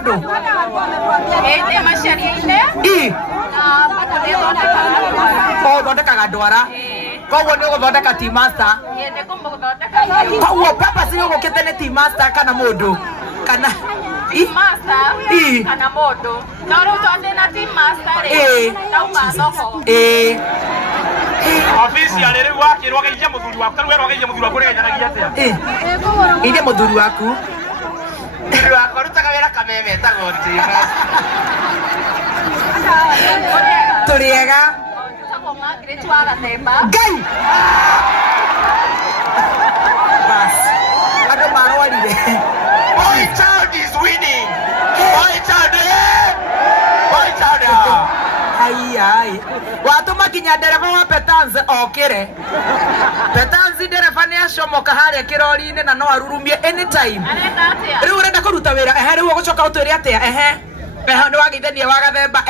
mundu thondekaga ndwara koguo nĩ ũgũthondeka tea master koguo papa si ũgũkĩte nĩ tea master kana mũndũ kana kana mũndũ no rĩu tondũ na tea master tauma thoko official rĩu wakĩrwo geithia mũthuri waku tarũ werwo geithia mũthuri waku rĩgeithanagia atĩa ithie mũthuri waku rutaga wĩra kameme etagwo tea tũrĩega Ngai bas andũ marwarire boy child is winning boy child ai watũma kinya ndereba wa Petanzi okĩre Petanzi ndereba nĩ acomoka harĩa kĩrori-inĩ na no arurumie anytime rĩu ũrenda kũruta wĩra rĩu ũgũcoka ũtwĩre atĩa nĩ wageithania wa Gathemba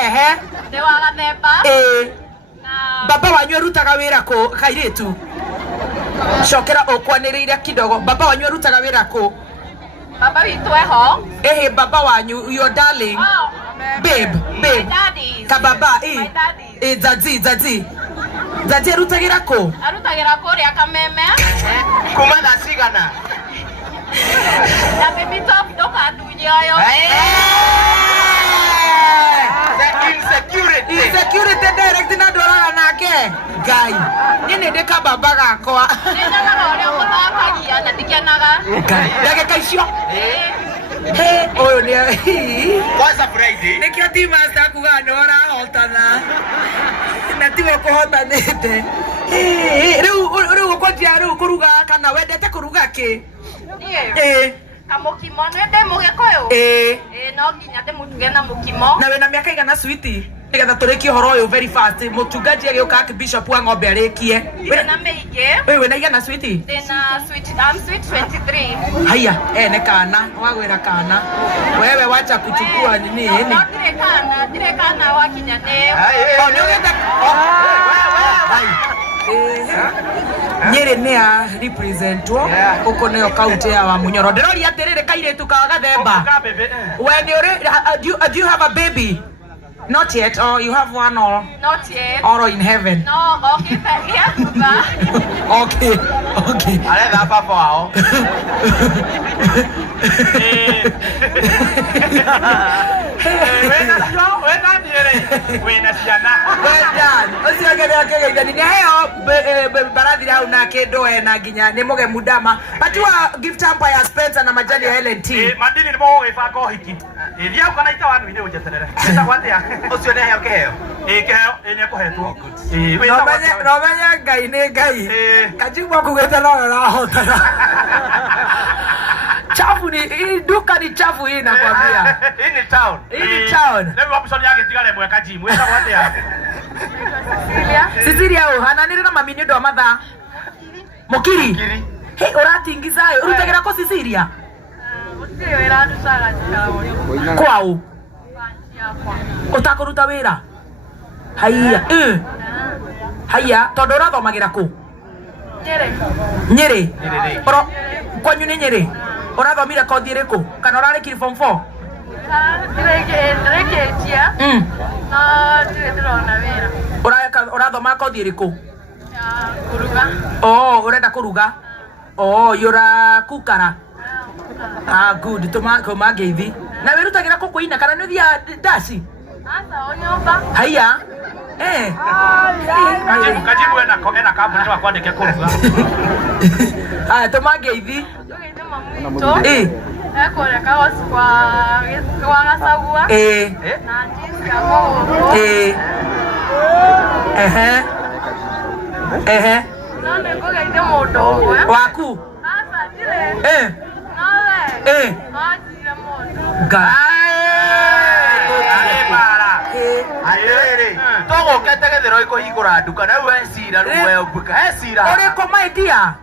nĩ wa Gathemba baba wanyu arutaga wĩra kũ kairĩtu cokera ũkwanĩrĩire kidogo baba wanyu arutaga wĩra kũ baba witũ eho baba wanyu your darling babe kababa Zazi arutagĩra kũ arutagĩra kũrĩa Kameme kuma thaa cigana na baby top ndũkandunye ũyũ insecurity direct na ndũraga nake Ngai niĩ nĩ ndĩ kababa gakwa nĩnyonaga ũrĩa mũthakagia na ndikenaga ndagĩka icio ũyũ nĩ kwanza Friday nĩkĩo tea master akuga nĩ ũrahotana na tiwe kũhotanĩte rĩu ũkwanjia rĩu kũruga kana wendete kũruga kĩ kamũkimo nĩ ndĩ mũgĩkũyũ no nginya ndĩmũtuge na mũkimo na wĩna mĩaka igana switi nĩgetha tũrĩkie ũhoro ũyũ very fast mũtungaji agĩũka Archbishop wa Ng'ombe arĩkie wĩna mĩingĩ wĩna igana switi ndĩna sweet 23 haya nĩ kana wagwĩra kana wewe wacha kuchukua nini ndirĩ kana wakinya nĩ nĩ ũgĩte Nyeri nĩ ya representwo gũkũ nĩyo kaunti ya Wamunyoro ndĩroria atĩrĩrĩ kairĩtu ka Gathemba when do you have a baby? Not yet, or you have one, or not yet, or in heaven. No, okay, okay. Ale da papo ao. Well done. Usiongele kege ni heo barathira una kendo na nginya ni muge mudama. But you are gift empire Spencer na majani ya LNT. Madini ni mo gibanga uhiki. Thia ukana ita wanu ine ujeterere. Ita kwatia. Ucio ne heo keheo. Keheo ine kuhetwo. No menya ngai ni ngai. Kajimwa kugeta no rahotana. Chafu ni duka ni chafu hii nakwambia. Hii ni town. Leo hapo soni yake tigale mwe kajimu. Esa kwatia. Cecilia hananire na mami ni ndo matha. Mukiri. Hey uratingiza urutagira ko Cecilia. Kwao utakuruta wira haya tondu urathomagira ku Nyeri kwanyu ni Nyeri urathomire kothi iriku kana urarikiri form 4 urathoma kothi iriku urenda kuruga yura kukara good tuma ngeithi na wirutagira kukuina kana ni thia dasi haya kajibu ena kambuni wa kwandike kuruga tuma ngeithi ekoreka kwa Gasagua na njisi none kugeithia mundu umwe waku togo ketegethero ikuhingura nduka na we cira ruwe ubuka cira uriko maidia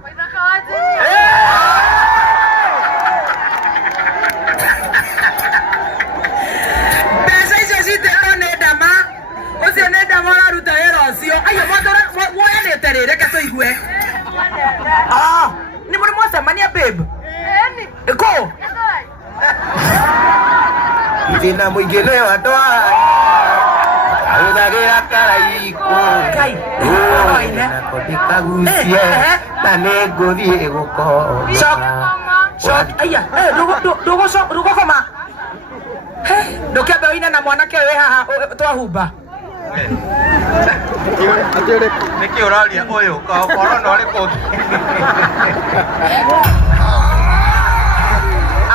pesa icio citĩro ndama ũcio nĩ ndama ũraruta wĩra ũcio ayo woyanĩte rĩ reke tũigue nĩ mũrĩ mwacemania babe kũ Zina mwingine watoa Audagira karaiko Kai Nakotika gusie Nanego diego ko Shok Aya Rugo koma Ndokia beoina na mwanake we haha Toa huba Niki uralia oyo Korona ore kogi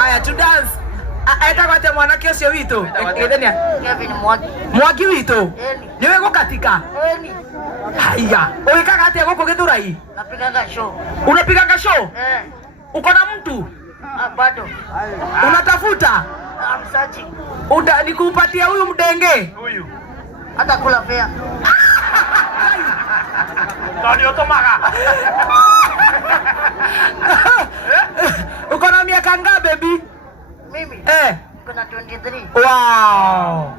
Aya to dance Aeta kwa te mwanake osio wito Edenia Kevin Mwagi. Mwagi wito Niwe gukatika Eli. Haya Uikaga ate guko Githurai Napiganga show. Unapiganga show Uko na mtu Bado. Unatafuta I'm searching. Nikupatia huyu mdenge Huyu Hata kula fea. Tani otomaga Uko na miaka ngapi baby Mimi. Kuna 23. Wow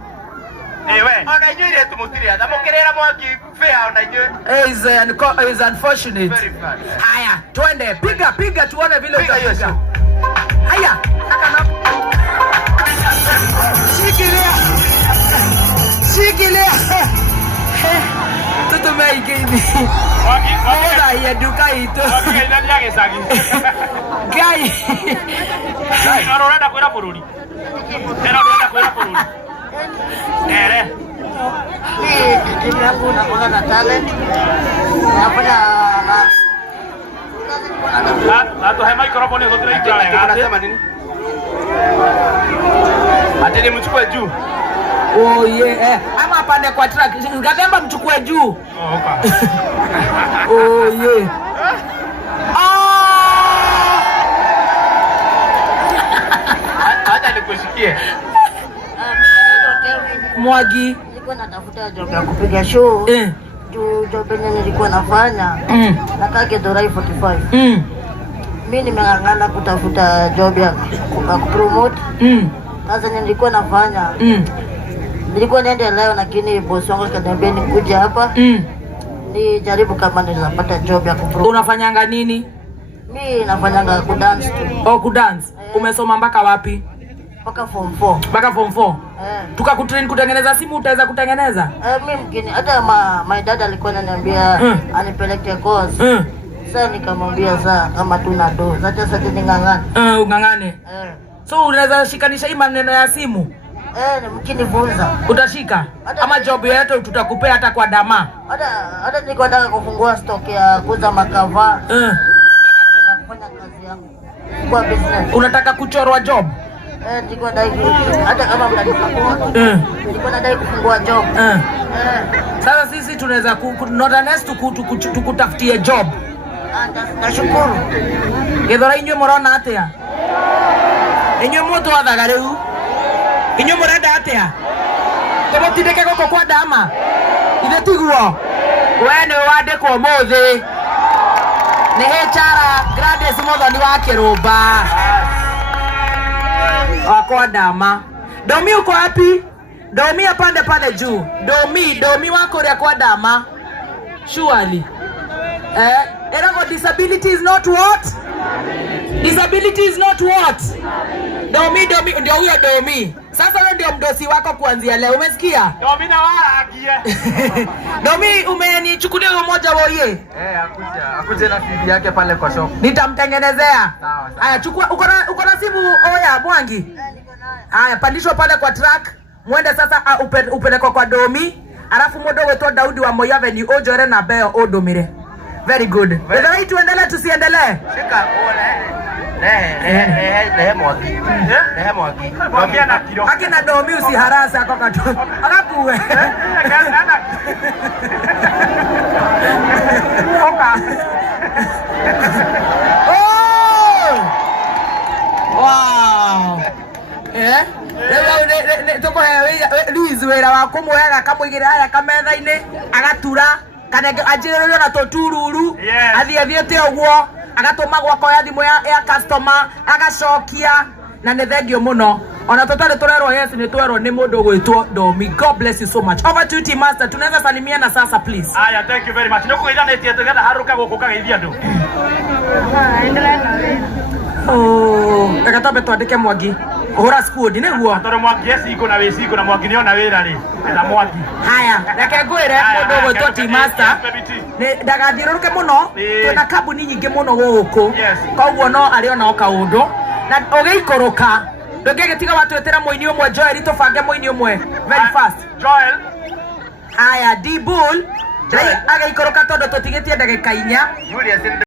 Ewe ona inyo ile tumutiria ndamukerera Mwagi fair ona inyo is unfortunate very bad Haya twende piga tuone vile utapiga Haya akana Shikilia Tutume ikini Moda ya duka ito Mwagi ina nyage sagi Gai Arorenda kwira bururi Arorenda kwira bururi Ere Timu yangu nakuwa na talent. Nafanya na to hai microphone ndio tunaita wega unasema nini Atende mchukue juu Oh yeah ama pande kwa track ngatemba mchukue juu okay Oh yeah hata nikushikie Mwagi nilikuwa natafuta job ya kupiga show. Job yenye nilikuwa nafanya nakaa Githurai 45. Mimi nimeng'ang'ana kutafuta job ya kupromote. Sasa nilikuwa nafanya. Nilikuwa niende leo lakini boss wangu akaniambia nikuje hapa. Nijaribu kama nitapata job ya kupromote. Unafanyanga nini? Mimi nafanyanga kudance tu. Kudance. Umesoma mpaka wapi? Mpaka form 4. Mpaka form 4. Tukakutrain kutengeneza simu utaweza kutengeneza? Mimi mgeni hata my dad alikuwa ananiambia anipeleke course. Sasa nikamwambia sasa kama tuna do. Sasa ningangane. Ungangane. So unaweza shikanisha hii maneno ya simu? Mkinifunza. Utashika? Ama job yetu tutakupea hata kwa dama. Hata nilikuwa nataka kufungua stock ya kuuza makava. Nafanya kazi yangu. Kwa business. Unataka kuchorwa job? Nilikuwa nataka hata kama mnanisupport. Nilikuwa nataka kufungua job. Sasa sisi tunaweza not unless tukutafutie job. Nashukuru. Githurai inywe murona atia? Inywe mutu athaga riu? Inywe murenda atia? Tumutindike guko kwa dama. Ithe tiguo. We ni wandikwo muthi. Ni HR Gladys Muthoni wa Kirumba. Kwa dama. Domi uko wapi? Domi apande pale juu. Domi wako ria kwa dama. Surely. Ergo disability is not what? Disability is not what? Domi ndio huyo Domi. Sasa wewe ndio mdosi wako kuanzia leo. Umesikia? Domi na waagie. Domi umenichukulia mmoja woye. Akuje na CD yake pale kwa shop. Nitamtengenezea. Sawa. Haya chukua uko na simu oya Mwangi. Haya pandishwa pale kwa track. Mwende sasa upelekwa kwa Domi. Alafu modo wetu Daudi wa Moyave ni ojore na beo odomire. Very good. Wewe tuendelee tusiendelee? Shika ole. Mwagi. Mwagi. Mwambia na kilo. Akina Domi usiharasa hapo kato. Akakuwe. Oka. Oh! Wow. Toko Luis wera wa kumwega kamwigira haya kametha-ini agatura kana ajiririo na totururu athiete uguo agatuma gwako ya thimu ya customer agacokia na ne thengio muno ona totale turerwo yes ni twerwo ni mundu gwitwo Domi. God bless you so much. Over to you master. Tunaweza salimiana sasa please. Aya, thank you very much. Nikuithanetie tugetha haruka guku kageithia ndu. Ekatobe twandike Mwangi. hora squad niguo Toro Mwangi iko na wesi iko na Mwangi niona wira ri na Mwangi haya reke ngwire mundu gwitwo Team Master ni ndagathiururuke muno twina kambuni nyingi muno guku koguo no ari ona kaundu na ugiikoroka ndungigitiga watwetera muini umwe Joel tubange muini umwe very fast Joel haya D-Bull ageikoroka tondu tutigitie ndagika 4 Julius